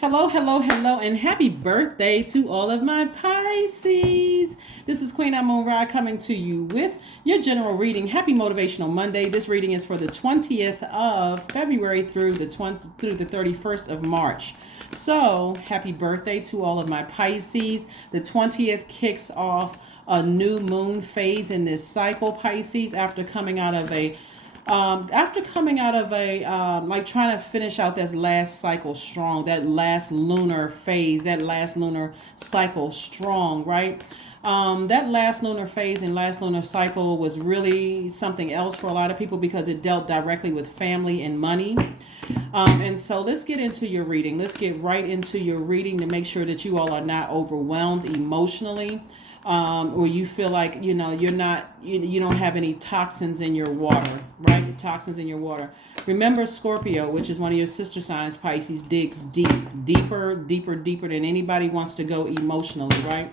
Hello, hello, hello, and happy birthday to all of my Pisces. This is Queen Amun Ra coming to you with your general reading. Happy Motivational Monday. This reading is for the 20th of February through the 31st of March. So, happy birthday to all of my Pisces. The 20th kicks off a new moon phase in this cycle, Pisces, after coming out of a like trying to finish out this last cycle strong, that last lunar phase, that last lunar cycle strong, right? That last lunar phase and last lunar cycle was really something else for a lot of people because it dealt directly with family and money. And so let's get into your reading. Let's get right into your reading to make sure that you all are not overwhelmed emotionally, or you feel like you don't have any toxins in your water, right? Toxins in your water. Remember, Scorpio, which is one of your sister signs, Pisces, digs deeper than anybody wants to go emotionally, right?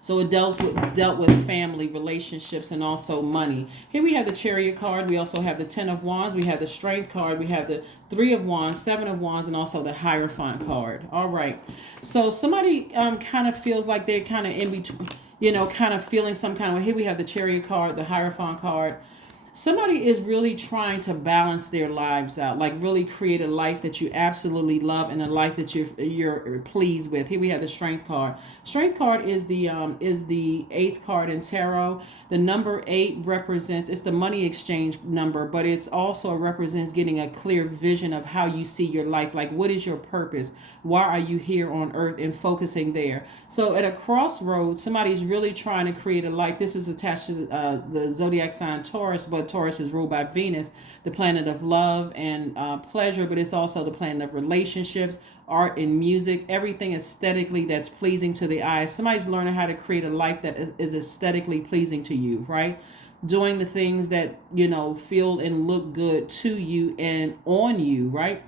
So it dealt with family, relationships, and also money. Here we have the Chariot card. We also have the Ten of Wands. We have the Strength card. We have the Three of Wands, Seven of Wands, and also the Hierophant card. All right. So somebody kind of feels like they're kind of in between, kind of feeling some kind of way. Here we have the Chariot card, the Hierophant card. Somebody is really trying to balance their lives out, like really create a life that you absolutely love and a life that you're pleased with. Here we have the Strength card. Strength card is the eighth card in tarot. The number 8 represents, it's the money exchange number, but it's also represents getting a clear vision of how you see your life. Like, what is your purpose? Why are you here on earth, and focusing there? So at a crossroads, somebody's really trying to create a life. This is attached to the Zodiac sign Taurus, but Taurus is ruled by Venus, the planet of love and pleasure, but it's also the planet of relationships, art and music, everything aesthetically that's pleasing to the eyes. Somebody's learning how to create a life that is aesthetically pleasing to you, right? Doing the things that, feel and look good to you and on you, right?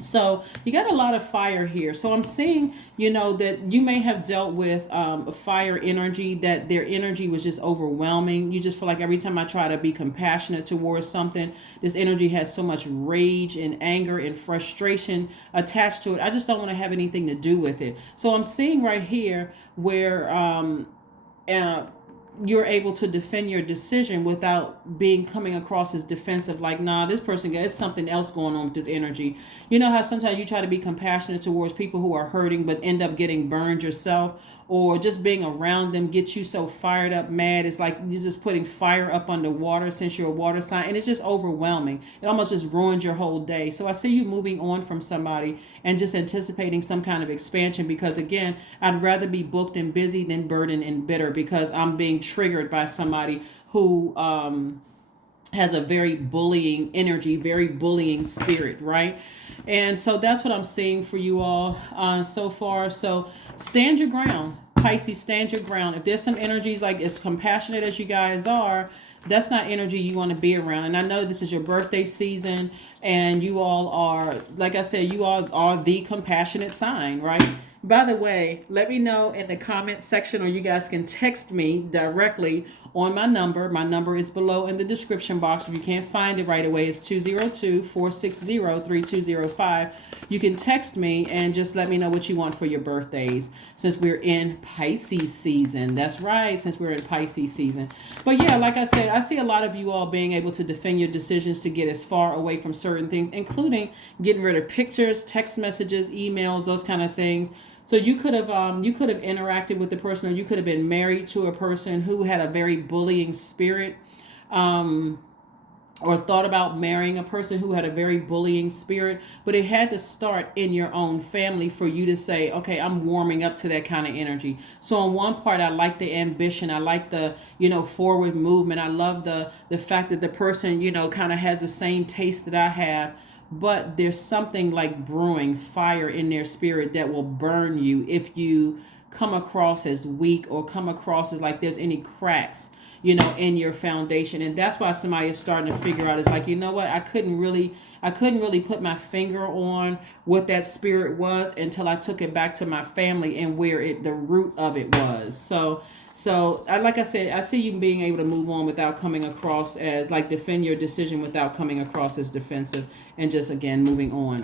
So you got a lot of fire here. So I'm seeing, that you may have dealt with a fire energy, that their energy was just overwhelming. You just feel like every time I try to be compassionate towards something, this energy has so much rage and anger and frustration attached to it. I just don't want to have anything to do with it. So I'm seeing right here where you're able to defend your decision without coming across as defensive, like, nah, this person, there's something else going on with this energy. You know how sometimes you try to be compassionate towards people who are hurting but end up getting burned yourself, or just being around them gets you so fired up, mad. It's like you're just putting fire up under water since you're a water sign, and it's just overwhelming. It almost just ruins your whole day. So I see you moving on from somebody and just anticipating some kind of expansion, because again, I'd rather be booked and busy than burdened and bitter, because I'm being triggered by somebody who has a very bullying energy, very bullying spirit, right? And so that's what I'm seeing for you all so far. So stand your ground, Pisces, stand your ground. If there's some energies, like as compassionate as you guys are, that's not energy you want to be around. And I know this is your birthday season, and you all are, like I said, you all are the compassionate sign, right? By the way, let me know in the comment section, or you guys can text me directly on my number. My number is below in the description box. If you can't find it right away, it's 202-460-3205. You can text me and just let me know what you want for your birthdays, since we're in Pisces season. That's right, since we're in Pisces season. But yeah, like I said, I see a lot of you all being able to defend your decisions to get as far away from certain things, including getting rid of pictures, text messages, emails, those kind of things. So you could have interacted with the person, or you could have been married to a person who had a very bullying spirit, or thought about marrying a person who had a very bullying spirit. But it had to start in your own family for you to say, okay, I'm warming up to that kind of energy. So on one part, I like the ambition. I like the, forward movement. I love the fact that the person, kind of has the same taste that I have. But there's something like brewing fire in their spirit that will burn you if you come across as weak, or come across as like there's any cracks, in your foundation. And that's why somebody is starting to figure out, it's like, what, I couldn't really put my finger on what that spirit was until I took it back to my family and where the root of it was. So, like I said, I see you being able to move on without coming across as, like, defend your decision without coming across as defensive, and just, again, moving on.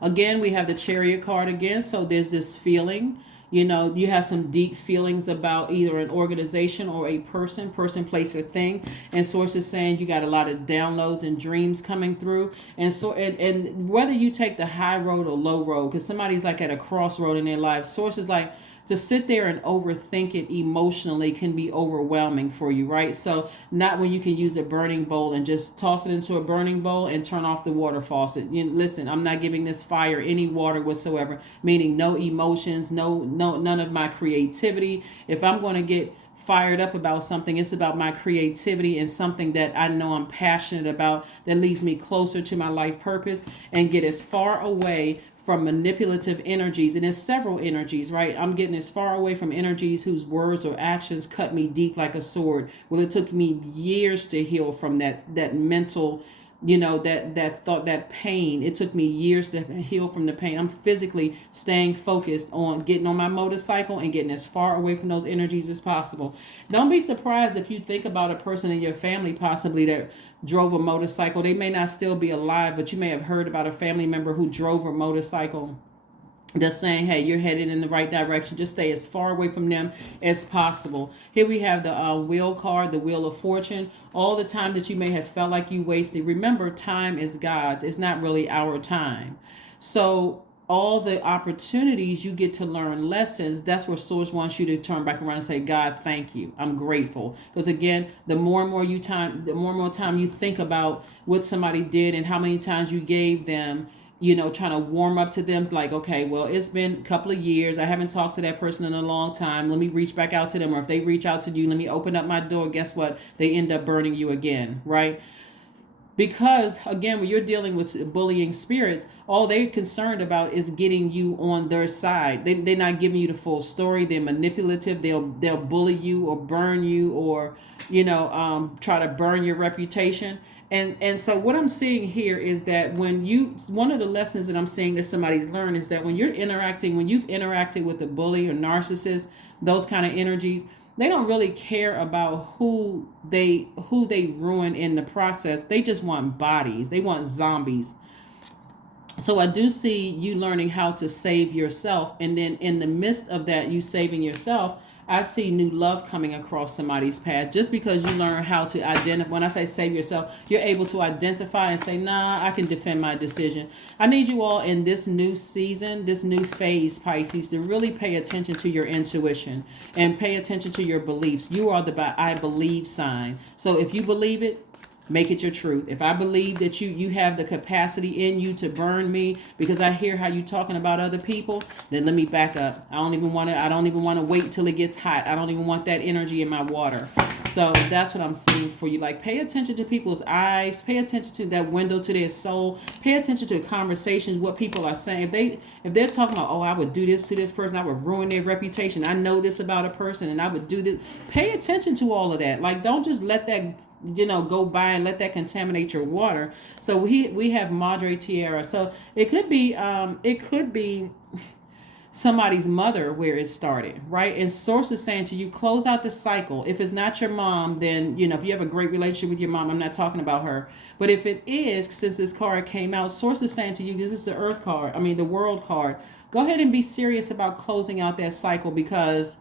Again, we have the Chariot card again. So there's this feeling, you have some deep feelings about either an organization or a person, place, or thing. And Source is saying you got a lot of downloads and dreams coming through. And so, and whether you take the high road or low road, because somebody's like at a crossroad in their life, Source is like, to sit there and overthink it emotionally can be overwhelming for you, right? So not when you can use a burning bowl and just toss it into a burning bowl and turn off the water faucet. Listen, I'm not giving this fire any water whatsoever, meaning no emotions, none of my creativity. If I'm going to get fired up about something, it's about my creativity and something that I know I'm passionate about that leads me closer to my life purpose, and get as far away from manipulative energies. And there's several energies, right? I'm getting as far away from energies whose words or actions cut me deep like a sword. Well, it took me years to heal from that mental, that thought, that pain. It took me years to heal from the pain. I'm physically staying focused on getting on my motorcycle and getting as far away from those energies as possible. Don't be surprised if you think about a person in your family possibly that drove a motorcycle. They may not still be alive, but you may have heard about a family member who drove a motorcycle that's saying, hey, you're headed in the right direction. Just stay as far away from them as possible. Here we have the wheel card, the Wheel of Fortune. All the time that you may have felt like you wasted. Remember, time is God's. It's not really our time. So all the opportunities you get to learn lessons, that's where Source wants you to turn back around and say, God, thank you. I'm grateful. Because again, the more and more time you think about what somebody did and how many times you gave them, trying to warm up to them, like, okay, well, it's been a couple of years. I haven't talked to that person in a long time. Let me reach back out to them. Or if they reach out to you, let me open up my door. Guess what? They end up burning you again, right? Because, again, when you're dealing with bullying spirits, all they're concerned about is getting you on their side. They're not giving you the full story. They're manipulative. They'll bully you or burn you or, try to burn your reputation. And so what I'm seeing here is that one of the lessons that I'm seeing that somebody's learned is that when you've interacted with a bully or narcissist, those kind of energies, they don't really care about who they ruin in the process. They just want bodies. They want zombies. So I do see you learning how to save yourself. And then in the midst of that, you saving yourself, I see new love coming across somebody's path just because you learn how to identify. When I say save yourself, you're able to identify and say, nah, I can defend my decision. I need you all in this new season, this new phase, Pisces, to really pay attention to your intuition and pay attention to your beliefs. You are the I believe sign. So if you believe it, make it your truth. If I believe that you have the capacity in you to burn me because I hear how you talking about other people, then let me back up. I don't even want to wait till it gets hot. I don't even want that energy in my water. So that's what I'm seeing for you. Like, pay attention to people's eyes, pay attention to that window to their soul, pay attention to conversations, what people are saying. If they're talking about, oh, I would do this to this person, I would ruin their reputation, I know this about a person and I would do this. Pay attention to all of that. Like, don't just let that go by and let that contaminate your water. So we have Madre Tierra. So it could be somebody's mother where it started, right? And Source is saying to you, close out the cycle. If it's not your mom, then if you have a great relationship with your mom, I'm not talking about her. But if it is, since this card came out, Source is saying to you, this is the Earth card, the World card. Go ahead and be serious about closing out that cycle, because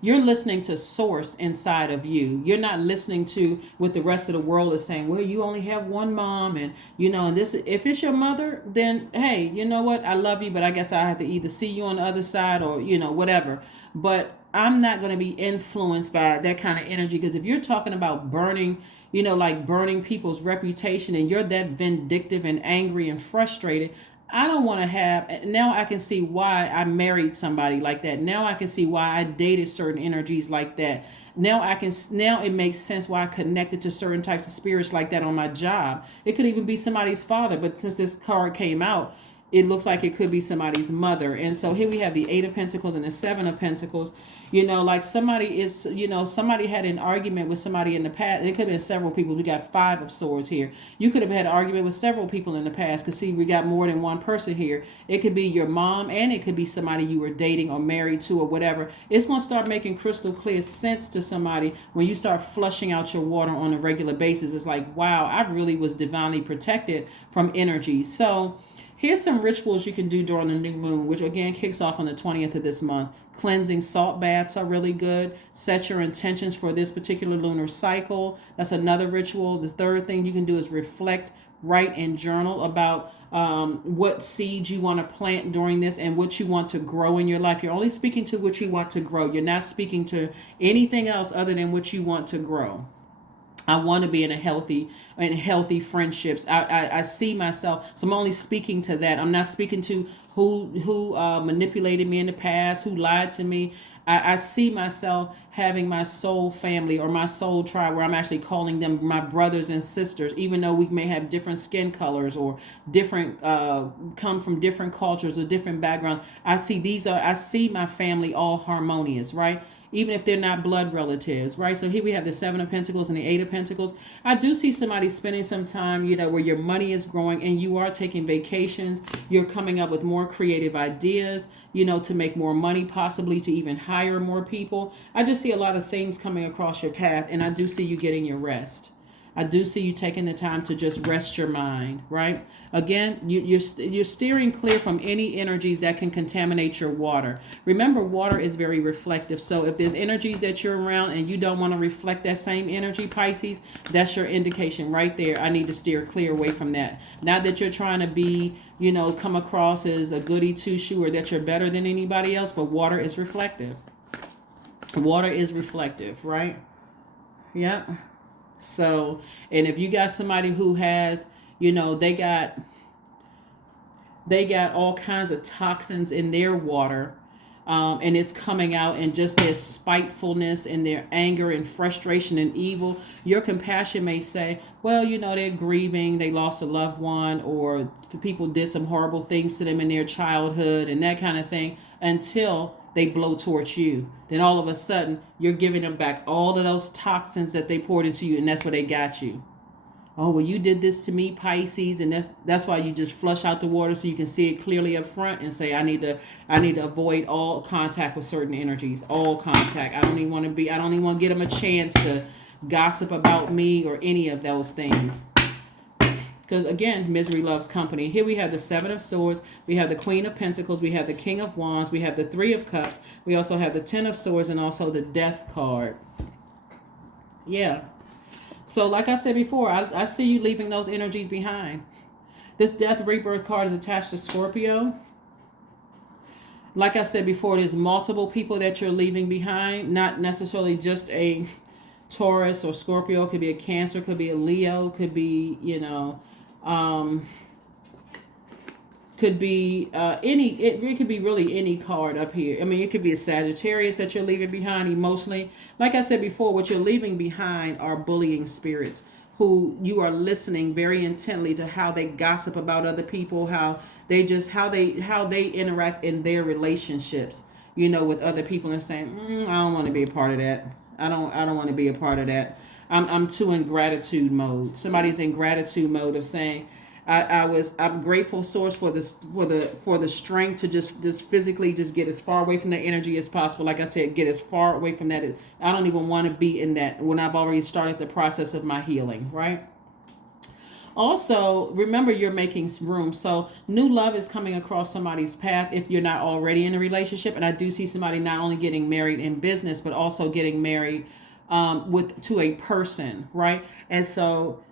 you're listening to Source inside of you. You're not listening to what the rest of the world is saying. Well, you only have one mom, and and this. If it's your mother, then hey, you know what? I love you, but I guess I have to either see you on the other side or whatever. But I'm not going to be influenced by that kind of energy, because if you're talking about burning, like burning people's reputation, and you're that vindictive and angry and frustrated, I don't want to have. Now I can see why I married somebody like that. Now I can see why I dated certain energies like that. Now it makes sense why I connected to certain types of spirits like that on my job. It could even be somebody's father, but since this card came out, it looks like it could be somebody's mother. And so here we have the Eight of Pentacles and the Seven of Pentacles. Like somebody had an argument with somebody in the past. It could have been several people. We got Five of Swords here. You could have had an argument with several people in the past, because see, we got more than one person here. It could be your mom, and it could be somebody you were dating or married to or whatever. It's going to start making crystal clear sense to somebody when you start flushing out your water on a regular basis. It's like, wow, I really was divinely protected from energy. So Here's some rituals you can do during the new moon, which again kicks off on the 20th of this month. Cleansing salt baths are really good. Set your intentions for this particular lunar cycle. That's another ritual. The third thing you can do is reflect, write, and journal about what seeds you want to plant during this and what you want to grow in your life. You're only speaking to what you want to grow. You're not speaking to anything else other than what you want to grow. I want to be in healthy friendships. I see myself. So I'm only speaking to that. I'm not speaking to who manipulated me in the past, who lied to me. I see myself having my soul family or my soul tribe where I'm actually calling them my brothers and sisters, even though we may have different skin colors or different come from different cultures or different backgrounds. I see my family all harmonious, right? Even if they're not blood relatives, right? So here we have the Seven of Pentacles and the Eight of Pentacles. I do see somebody spending some time, where your money is growing and you are taking vacations. You're coming up with more creative ideas, to make more money, possibly to even hire more people. I just see a lot of things coming across your path, and I do see you getting your rest. I do see you taking the time to just rest your mind, right? Again, you're steering clear from any energies that can contaminate your water. Remember, water is very reflective. So if there's energies that you're around and you don't want to reflect that same energy, Pisces, that's your indication right there. I need to steer clear away from that. Not that you're trying to be, come across as a goody two-shoe or that you're better than anybody else, but water is reflective. Water is reflective, right? Yeah. So, and if you got somebody who has, they got all kinds of toxins in their water, and it's coming out in just their spitefulness and their anger and frustration and evil, your compassion may say, well, they're grieving, they lost a loved one, or people did some horrible things to them in their childhood and that kind of thing, until they blow towards you. Then all of a sudden, you're giving them back all of those toxins that they poured into you, and that's where they got you. Oh, well, you did this to me, Pisces, and that's why you just flush out the water so you can see it clearly up front and say, I need to avoid all contact with certain energies, all contact. I don't even want to get them a chance to gossip about me or any of those things. Because again, misery loves company. Here we have the Seven of Swords. We have the Queen of Pentacles. We have the King of Wands. We have the Three of Cups. We also have the Ten of Swords and also the Death card. Yeah. So like I said before, I see you leaving those energies behind. This Death Rebirth card is attached to Scorpio. Like I said before, there's multiple people that you're leaving behind. Not necessarily just a Taurus or Scorpio. It could be a Cancer. Could be a Leo. Could be, could be it could be really any card up here. I mean, it could be a Sagittarius that you're leaving behind emotionally. Like I said before, what you're leaving behind are bullying spirits who you are listening very intently to how they gossip about other people, how they interact in their relationships, with other people, and saying, I don't want to be a part of that. I don't want to be a part of that. I'm too in gratitude mode. Somebody's in gratitude mode of saying, I'm grateful, source, for the strength to just physically just get as far away from that energy as possible. Like I said, get as far away from that. I don't even want to be in that when I've already started the process of my healing, right? Also, remember, you're making room. So new love is coming across somebody's path if you're not already in a relationship. And I do see somebody not only getting married in business, but also getting married to a person, right? And so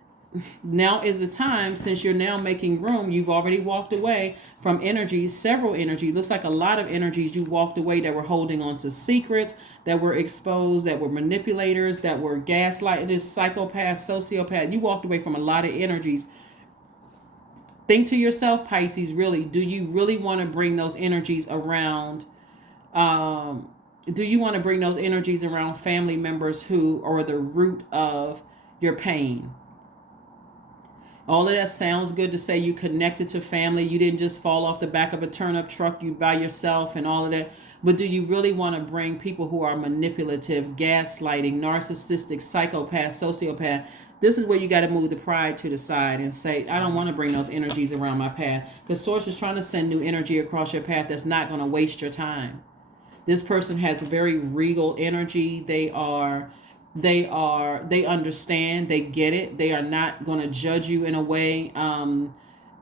now is the time, since you're now making room. You've already walked away from energies, several energies. Looks like a lot of energies you walked away that were holding on to secrets, that were exposed, that were manipulators, that were gaslighters, psychopaths, sociopaths. You walked away from a lot of energies. Think to yourself, Pisces, really, do you really want to bring those energies around? Do you want to bring those energies around family members who are the root of your pain? All of that sounds good to say you connected to family. You didn't just fall off the back of a turnip truck, you by yourself and all of that. But do you really want to bring people who are manipulative, gaslighting, narcissistic, psychopath, sociopath? This is where you got to move the pride to the side and say, I don't want to bring those energies around my path. Because Source is trying to send new energy across your path that's not going to waste your time. This person has very regal energy. They understand, they get it. They are not going to judge you in a way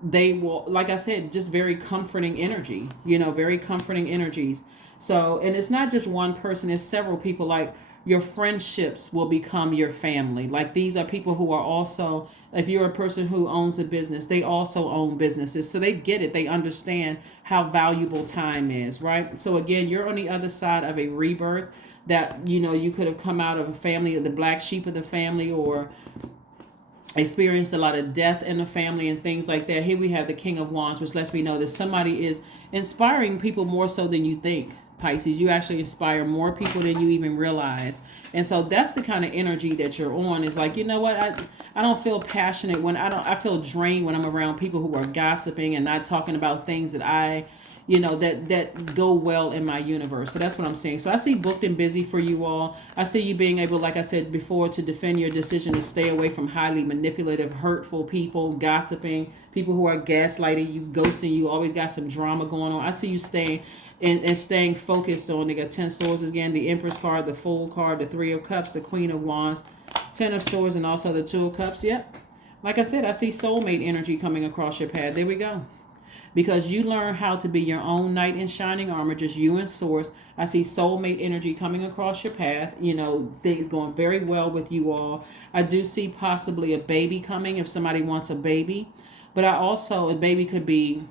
they will, like I said, just very comforting energy, very comforting energies. So, and it's not just one person, it's several people. Like your friendships will become your family. Like these are people who are also, if you're a person who owns a business, they also own businesses. So they get it. They understand how valuable time is, right? So again, you're on the other side of a rebirth that, you could have come out of a family, the black sheep of the family, or experienced a lot of death in the family and things like that. Here we have the King of Wands, which lets me know that somebody is inspiring people more so than you think. Pisces, you actually inspire more people than you even realize. And so that's the kind of energy that you're on. Is like, you know what, I don't feel passionate when I feel drained when I'm around people who are gossiping and not talking about things that that go well in my universe. So that's what I'm saying. So I see booked and busy for you all. I see you being able, like I said before, to defend your decision to stay away from highly manipulative, hurtful people, gossiping, people who are gaslighting you, ghosting you, always got some drama going on. I see you staying and staying focused on. They got 10 swords again, the Empress card, the Fool card, the 3 of Cups, the Queen of Wands, 10 of Swords, and also the 2 of Cups. Yep. Like I said, I see soulmate energy coming across your path. There we go. Because you learn how to be your own knight in shining armor, just you and Source. I see soulmate energy coming across your path. Things going very well with you all. I do see possibly a baby coming if somebody wants a baby. But I also, a baby could be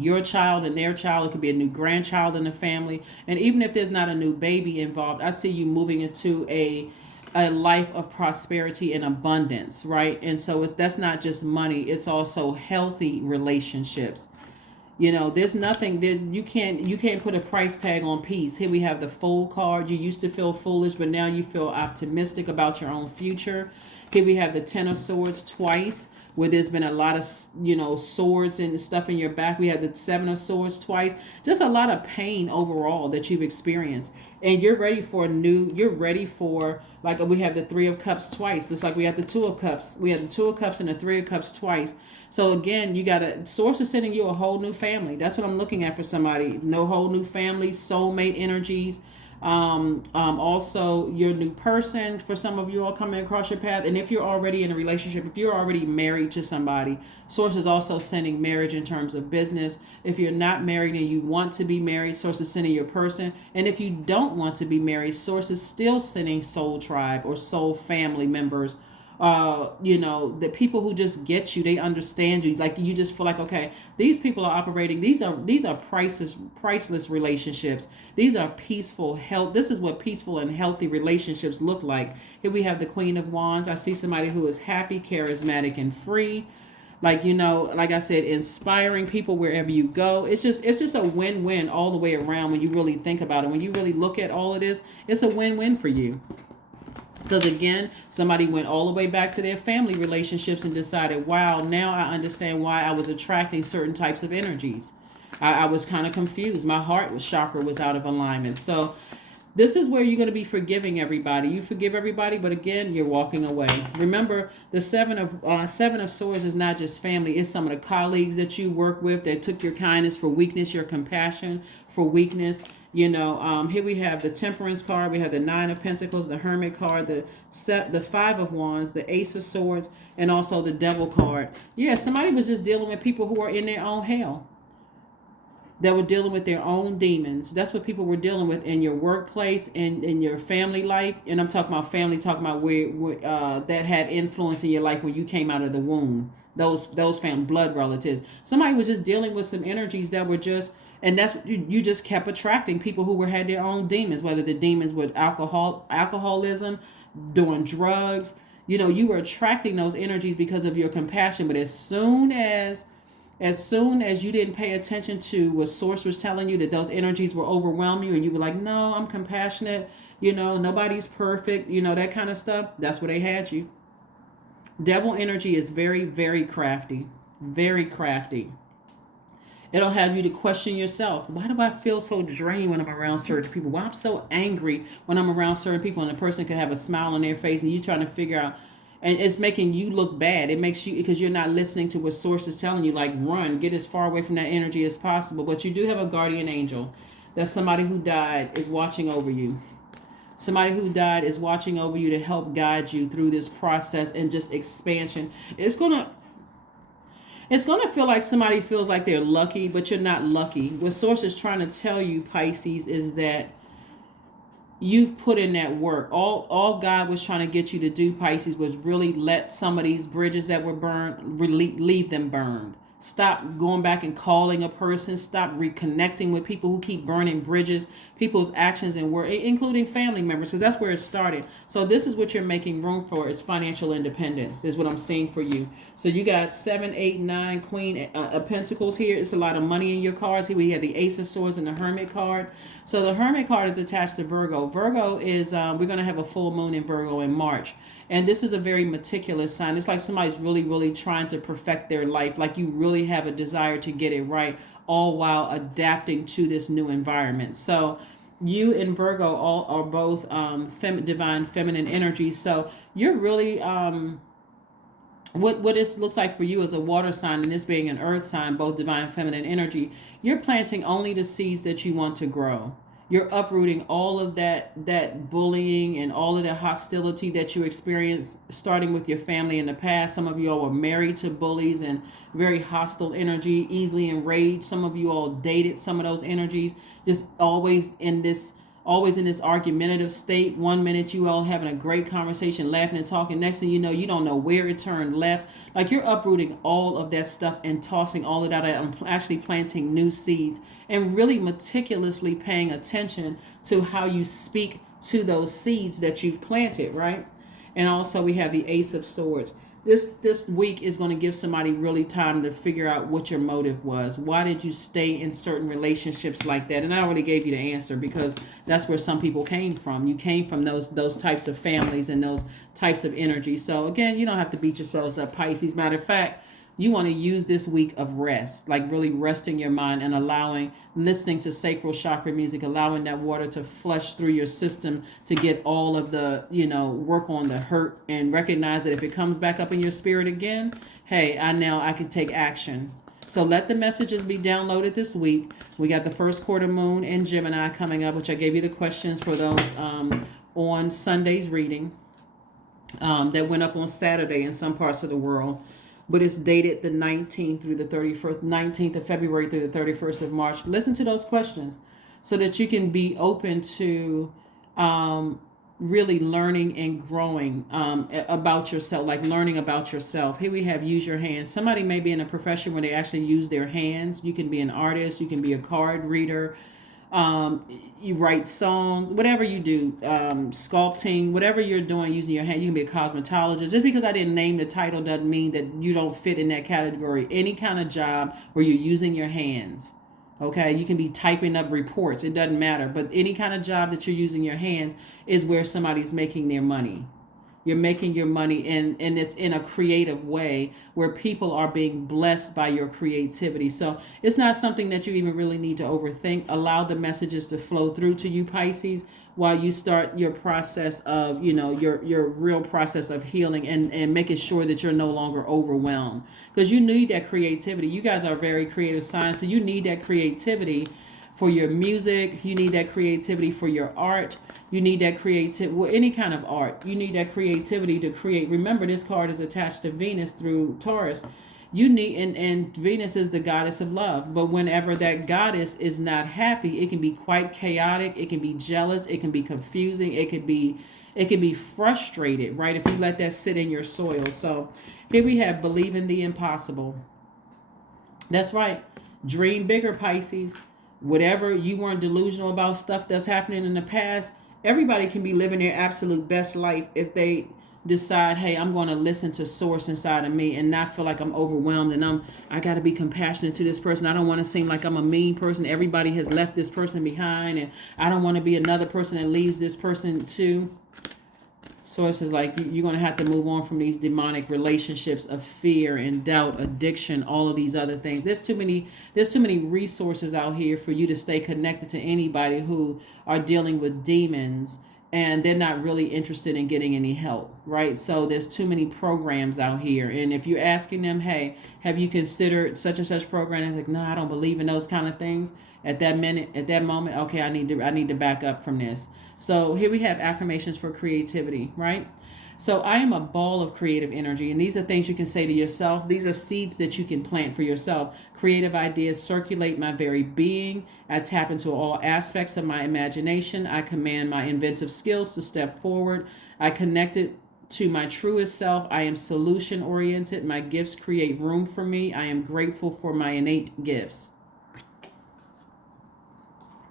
your child and their child. It could be a new grandchild in the family. And even if there's not a new baby involved, I see you moving into a life of prosperity and abundance, right? And so that's not just money, it's also healthy relationships. There's nothing that you can't put a price tag on peace. Here we have the Fool card. You used to feel foolish, but now you feel optimistic about your own future. Here we have the 10 of Swords twice, where there's been a lot of swords and stuff in your back. We have the 7 of Swords twice. Just a lot of pain overall that you've experienced, and you're ready for like we have the 3 of Cups twice, just like we have the 2 of Cups. We have the 2 of Cups and the 3 of Cups twice. So again, you got Source is sending you a whole new family. That's what I'm looking at for somebody. No whole new family, soulmate energies. Also your new person for some of you all coming across your path. And if you're already in a relationship, if you're already married to somebody, Source is also sending marriage in terms of business. If you're not married and you want to be married, Source is sending your person. And if you don't want to be married, Source is still sending soul tribe or soul family members. The people who just get you, they understand you. Like you just feel like, okay, these people are operating. These are priceless relationships. These are peaceful health. This is what peaceful and healthy relationships look like. Here we have the Queen of Wands. I see somebody who is happy, charismatic, and free. Like like I said, inspiring people wherever you go. It's just a win-win all the way around when you really think about it. When you really look at all of this, it's a win-win for you. Because again, somebody went all the way back to their family relationships and decided, wow, now I understand why I was attracting certain types of energies. I was kind of confused. My heart chakra was out of alignment. So this is where you're going to be forgiving everybody. You forgive everybody, but again, you're walking away. Remember, the 7 of Swords is not just family. It's some of the colleagues that you work with that took your kindness for weakness, your compassion for weakness. Here we have the Temperance card. We have the 9 of Pentacles, the Hermit card, the 5 of Wands, the Ace of Swords, and also the Devil card. Yeah, somebody was just dealing with people who are in their own hell. That were dealing with their own demons. That's what people were dealing with in your workplace and in your family life. And I'm talking about family, talking about where that had influence in your life when you came out of the womb. Those family blood relatives. Somebody was just dealing with some energies that were just, and that's you just kept attracting people who had their own demons, whether the demons with alcoholism, doing drugs. You were attracting those energies because of your compassion. But as soon as you didn't pay attention to what Source was telling you, that those energies were overwhelming you, and you were like, no, I'm compassionate, nobody's perfect, that kind of stuff, that's where they had you. Devil energy is very, very crafty. Very crafty. It'll have you to question yourself. Why do I feel so drained when I'm around certain people? Why I'm so angry when I'm around certain people, and a person can have a smile on their face and you're trying to figure out, and it's making you look bad. It makes you, because you're not listening to what Source is telling you, like run, get as far away from that energy as possible. But you do have a guardian angel. That's somebody who died is watching over you. Somebody who died is watching over you to help guide you through this process and just expansion. It's going to feel like somebody feels like they're lucky, but you're not lucky. What Source is trying to tell you, Pisces, is that you've put in that work. All God was trying to get you to do, Pisces, was really let some of these bridges that were burned, leave them burned. Stop going back and calling a person. Stop reconnecting with people who keep burning bridges, people's actions and work, including family members, because that's where it started. So this is what you're making room for, is financial independence, is what I'm seeing for you. So you got 7, 8, 9, Queen of Pentacles here. It's a lot of money in your cards. Here we have the Ace of Swords and the Hermit card. So the Hermit card is attached to Virgo. Virgo is, we're going to have a full moon in Virgo in March. And this is a very meticulous sign. It's like somebody's really, really trying to perfect their life. Like you really have a desire to get it right, all while adapting to this new environment. So you and Virgo all are both divine feminine energy. So you're really, what this looks like for you as a water sign, and this being an earth sign, both divine feminine energy, you're planting only the seeds that you want to grow. You're uprooting all of that bullying and all of the hostility that you experienced, starting with your family in the past. Some of you all were married to bullies and very hostile energy, easily enraged. Some of you all dated some of those energies, just always in this argumentative state. One minute you all having a great conversation, laughing and talking. Next thing you don't know where it turned left. Like you're uprooting all of that stuff and tossing all of that out and actually planting new seeds and really meticulously paying attention to how you speak to those seeds that you've planted, right? And also we have the Ace of Swords. This week is going to give somebody really time to figure out what your motive was. Why did you stay in certain relationships like that? And I already gave you the answer, because that's where some people came from. You came from those types of families and those types of energy. So again, you don't have to beat yourselves up, Pisces. Matter of fact, you want to use this week of rest, like really resting your mind and listening to sacral chakra music, allowing that water to flush through your system to get all of the, work on the hurt, and recognize that if it comes back up in your spirit again, hey, I can take action. So let the messages be downloaded this week. We got the first quarter moon in Gemini coming up, which I gave you the questions for those on Sunday's reading that went up on Saturday in some parts of the world. But it's dated the 19th through the 31st, 19th of February through the 31st of March. Listen to those questions so that you can be open to really learning and growing about yourself, like learning about yourself. Here we have use your hands. Somebody may be in a profession where they actually use their hands. You can be an artist. You can be a card reader. You write songs, whatever you do, sculpting, whatever you're doing using your hand. You can be a cosmetologist. Just because I didn't name the title doesn't mean that you don't fit in that category. Any kind of job where you're using your hands. Okay, you can be typing up reports. It doesn't matter. But any kind of job that you're using your hands is where somebody's making their money. You're making your money, and it's in a creative way where people are being blessed by your creativity. So it's not something that you even really need to overthink. Allow the messages to flow through to you, Pisces, while you start your process of, your real process of healing and making sure that you're no longer overwhelmed. Because you need that creativity. You guys are very creative signs, so you need that creativity for your music. You need that creativity for your art. You need that creativity, any kind of art. You need that creativity to create. Remember, this card is attached to Venus through Taurus. You need, and Venus is the goddess of love. But whenever that goddess is not happy, it can be quite chaotic. It can be jealous. It can be confusing. It could be frustrated, right? If you let that sit in your soil. So here we have believe in the impossible. That's right. Dream bigger, Pisces. Whatever you weren't delusional about stuff that's happening in the past, everybody can be living their absolute best life if they decide, hey, I'm going to listen to source inside of me and not feel like I'm overwhelmed and I got to be compassionate to this person. I don't want to seem like I'm a mean person. Everybody has left this person behind, and I don't want to be another person that leaves this person too. Source is like, you're going to have to move on from these demonic relationships of fear and doubt, addiction, all of these other things. There's too many resources out here for you to stay connected to anybody who are dealing with demons and they're not really interested in getting any help, right? So there's too many programs out here. And if you're asking them, hey, have you considered such and such program? And it's like, no, I don't believe in those kind of things. At that moment, okay, I need to back up from this. So here we have affirmations for creativity, right? So I am a ball of creative energy, and these are things you can say to yourself. These are seeds that you can plant for yourself. Creative ideas circulate my very being. I tap into all aspects of my imagination. I command my inventive skills to step forward. I connect it to my truest self. I am solution oriented. My gifts create room for me. I am grateful for my innate gifts.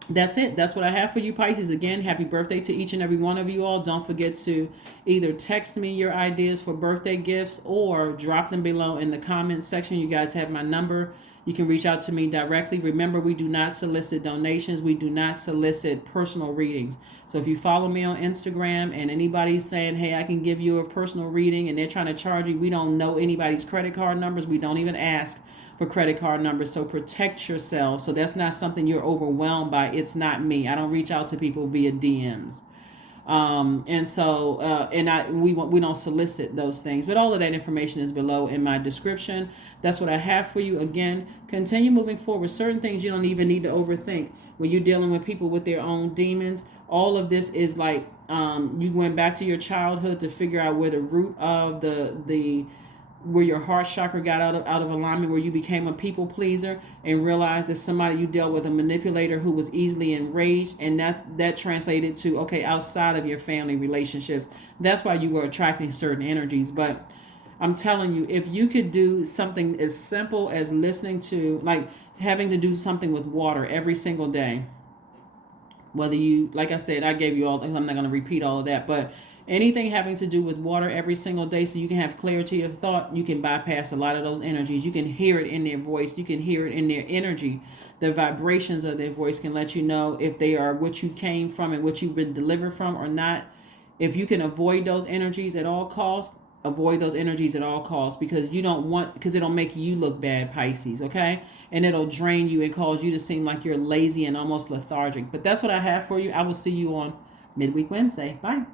That's it. That's what I have for you, Pisces. Again, happy birthday to each and every one of you all. Don't forget to either text me your ideas for birthday gifts or drop them below in the comments section. You guys have my number. You can reach out to me directly. Remember, we do not solicit donations. We do not solicit personal readings. So if you follow me on Instagram and anybody's saying, hey, I can give you a personal reading, and they're trying to charge you, we don't know anybody's credit card numbers. We don't even ask for credit card numbers. So protect yourself. So that's not something you're overwhelmed by. It's not me. I don't reach out to people via DMs. We don't solicit those things, but all of that information is below in my description. That's what I have for you. Again, continue moving forward. Certain things you don't even need to overthink when you're dealing with people with their own demons. All of this is like you went back to your childhood to figure out where the root of the where your heart chakra got out of alignment, where you became a people pleaser and realized that somebody you dealt with, a manipulator who was easily enraged, and that translated to, okay, outside of your family relationships. That's why you were attracting certain energies. But I'm telling you, if you could do something as simple as listening to, like having to do something with water every single day, whether you, like I said, I gave you all, I'm not going to repeat all of that, but anything having to do with water every single day so you can have clarity of thought, you can bypass a lot of those energies. You can hear it in their voice. You can hear it in their energy. The vibrations of their voice can let you know if they are what you came from and what you've been delivered from or not. If you can avoid those energies at all costs, avoid those energies at all costs, because it'll make you look bad, Pisces, okay? And it'll drain you and cause you to seem like you're lazy and almost lethargic. But that's what I have for you. I will see you on Midweek Wednesday. Bye.